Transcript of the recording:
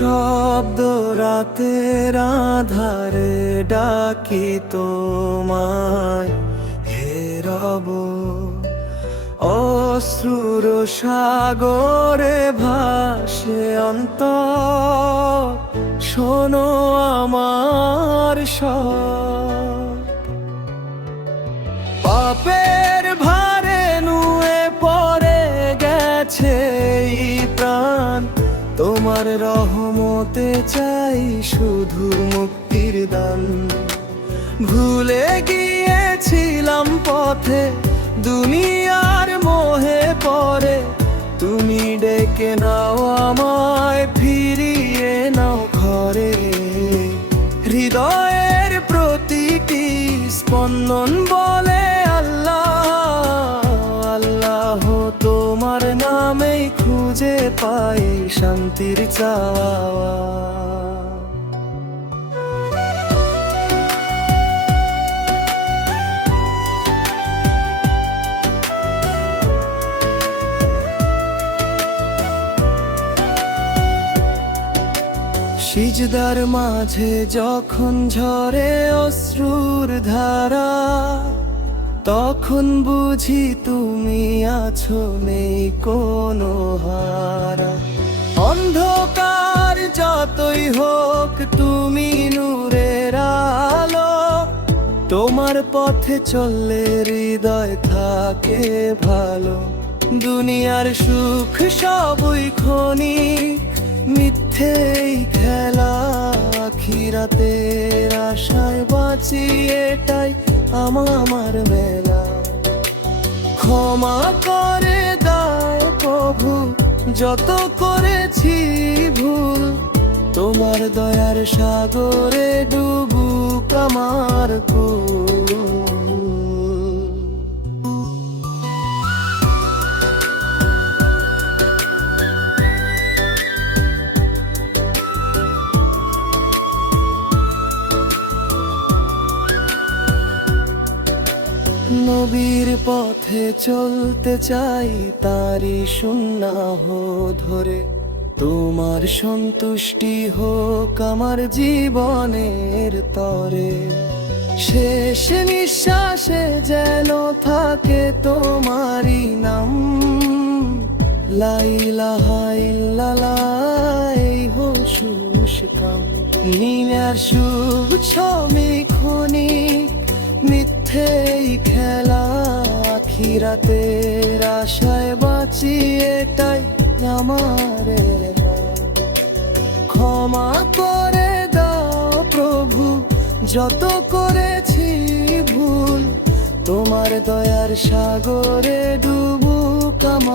নিঃশব্দ রাতের আধারে ডাকি তোমায়, হে রব। অশ্রুর সাগরে ভাসে অন্তর, শোনো আমার স্বর। পাপের ভারে নুয়ে পড়ে গেছে এই প্রাণ, তোমার রহমতে চাই শুধু মুক্তির দান। ভুলে গিয়েছিলাম পথে দুনিয়ার মোহে পড়ে, তুমি ডেকে নাও আমায়, ফিরিয়ে নাও ঘরে। হৃদয়ের প্রতিটি স্পন্দন বলে আল্লাহ আল্লাহ, তোমার নামেই খুঁজে পাই শান্তির চাওয়া। সিজদার মাঝে যখন ঝরে অশ্রুর ধারা, তখন বুঝি তুমি আছো, নেই কোনো হারা। অন্ধকার যতই হোক তুমি নূরের আলো, তোমার পথে চললে হৃদয় থাকে ভালো। দুনিয়ার সুখ সবই ক্ষণিক, মিথ্যেই খেলা, আখিরাতের আশায় বাঁচি, এটাই আমার মেলা। ক্ষমা করে দাও প্রভু যত করেছি ভুল, তোমার দয়ার সাগরে ডুবুক আমার কুল। নবীর পথে চলতে চাই তারি সুন্নাহ ধরে, তোমার সন্তুষ্টি হোক আমার জীবনের তরে। শেষ নিঃশ্বাসে যেন থাকে তোমারই নাম, লা ইলাহা ইল্লাল্লাহ হো সুশকাম। নীলার শুভ ছমি ক্ষণিক, মিথ্যেই খেলা, আখিরাতের আশায় বাঁচি, এটাই আমার। ক্ষমা করে দাও প্রভু যত করেছি ভুল, তোমার দয়ার সাগরে ডুবুক আমার।